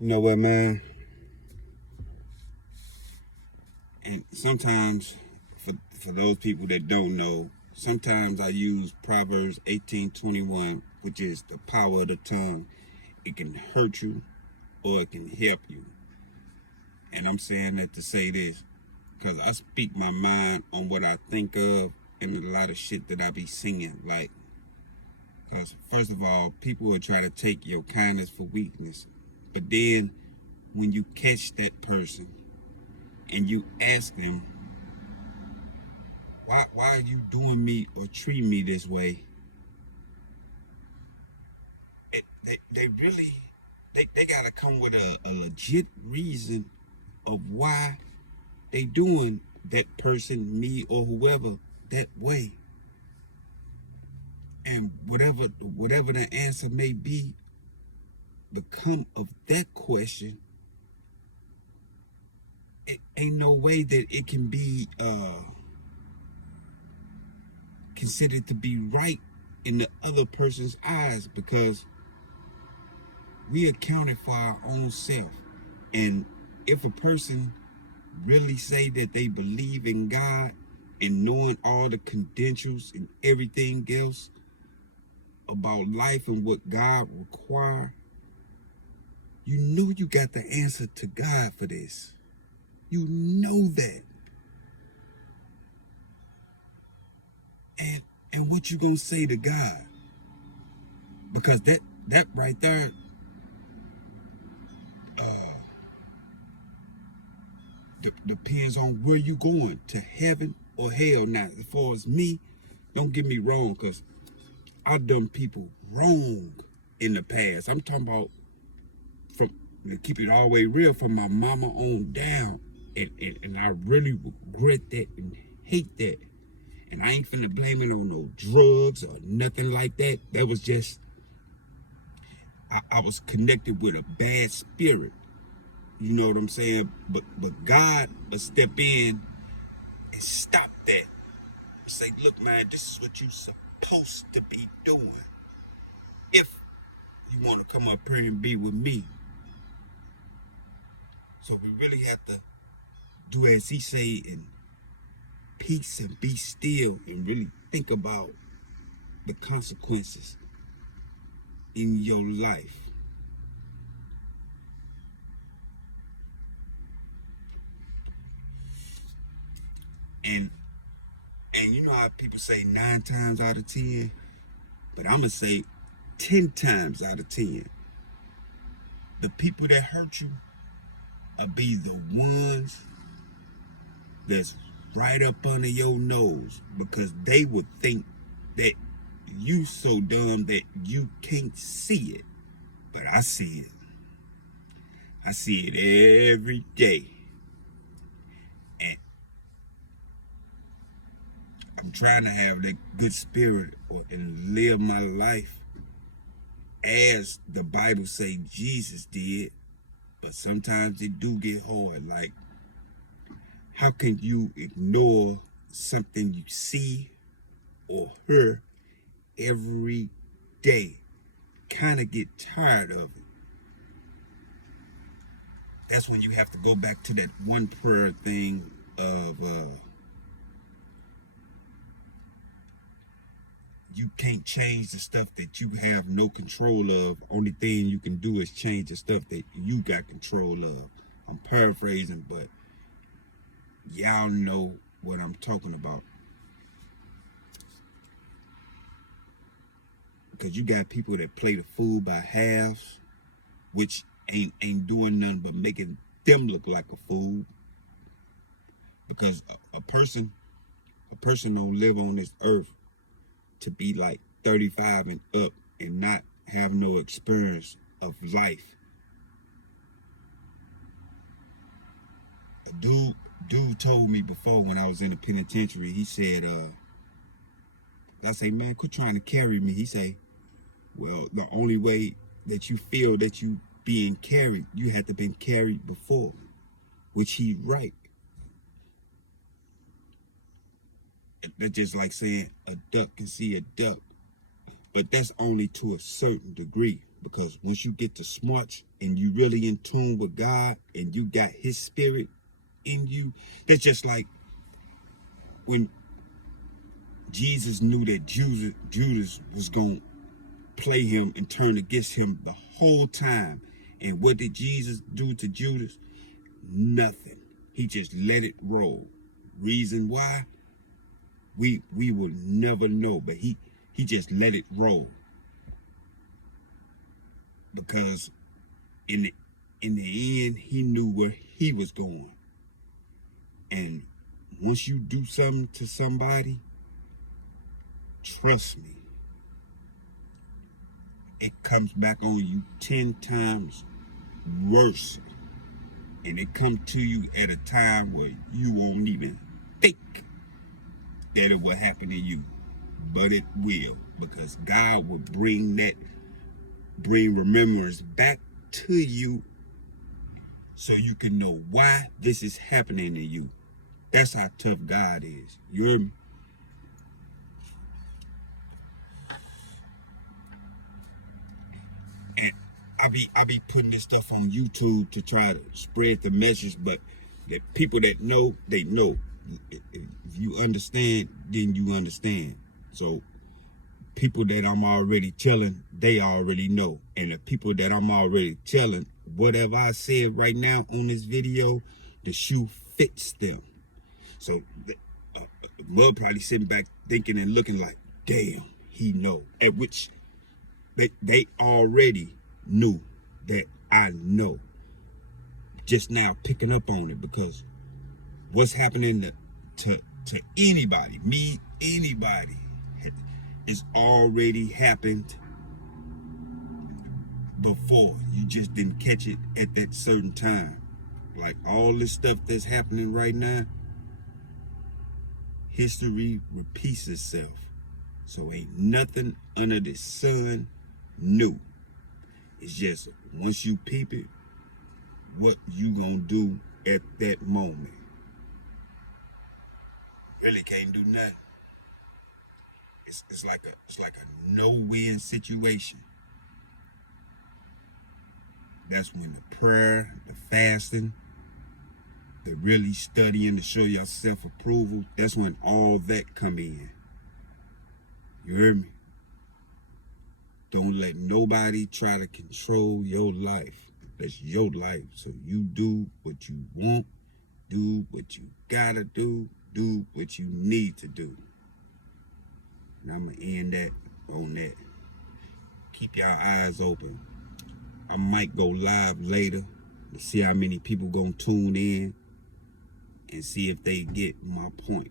You know what, man? And sometimes, for those people that don't know, sometimes I use Proverbs 18:21, which is the power of the tongue. It can hurt you or it can help you. And I'm saying that to say this, because I speak my mind on what I think of and a lot of shit that I be singing. Like, because first of all, people will try to take your kindness for weakness. But then when you catch that person and you ask them, why are you doing me or treating me this way? They really, they got to come with a legit reason of why they doing that person, me, or whoever that way. And whatever the answer may be, the come of that question, it ain't no way that it can be considered to be right in the other person's eyes, because we accounted for our own self. And if a person really say that they believe in God and knowing all the credentials and everything else about life and what God require, you know you got the answer to God for this. You know that. And what you gonna say to God? Because that right there, uh, depends on where you going, to heaven or hell. Now, as far as me, don't get me wrong, because I've done people wrong in the past. I'm talking about, from, to keep it all the way real, from my mama on down. And I really regret that and hate that. And I ain't finna blame it on no drugs or nothing like that. That was just, I was connected with a bad spirit. You know what I'm saying? But God will step in and stop that. Say, look, man, this is what you supposed to be doing. If you want to come up here and be with me. So we really have to do as he say, and peace and be still, and really think about the consequences in your life. And you know how people say 9 times out of 10, but I'm gonna say 10 times out of 10, the people that hurt you will be the ones that's right up under your nose, because they would think that you so dumb that you can't see it. But I see it. I see it every day. And I'm trying to have that good spirit and live my life as the Bible say Jesus did. But sometimes it do get hard. Like, how can you ignore something you see or hear every day? Kind of get tired of it. That's when you have to go back to that one prayer thing of you can't change the stuff that you have no control of. Only thing you can do is change the stuff that you got control of. I'm paraphrasing, but y'all know what I'm talking about. Because you got people that play the fool by halves, which ain't doing nothing but making them look like a fool. Because a person don't live on this earth to be like 35 and up and not have no experience of life. A dude told me before, when I was in the penitentiary, he said, I say, man, quit trying to carry me. He say, well, the only way that you feel that you being carried, you had to been carried before, which he right. That's just like saying a duck can see a duck, but that's only to a certain degree. Because once you get to smarts and you really in tune with God and you got his spirit in you, that's just like when Jesus knew that Judas was going to play him and turn against him the whole time. And what did Jesus do to Judas? Nothing. He just let it roll. Reason why? We will never know, but he just let it roll. Because in the end, he knew where he was going. And once you do something to somebody, trust me, it comes back on you 10 times worse. And it comes to you at a time where you won't even think that it will happen to you. But it will, because God will bring remembrance back to you so you can know why this is happening to you. That's how tough God is. You hear me? And I be putting this stuff on YouTube to try to spread the message, but the people that know, they know. If you understand, then you understand. So people that I'm already telling, they already know. And the people that I'm already telling, whatever I said right now on this video, the shoe fits them. So Mud probably sitting back thinking and looking like, damn, he know. At which they already knew that I know. Just now picking up on it, because what's happening to anybody, me, anybody, it's already happened before. You just didn't catch it at that certain time. Like all this stuff that's happening right now, history repeats itself. So ain't nothing under the sun new. It's just once you peep it, what you gonna do at that moment. Really can't do nothing. It's like a no-win situation. That's when the prayer, the fasting, the really studying to show your self-approval, that's when all that come in. You hear me? Don't let nobody try to control your life. That's your life. So you do what you want, do what you gotta do what you need to do. And I'm gonna end that on that. Keep your eyes open. I might go live later to see how many people gonna tune in and see if they get my point.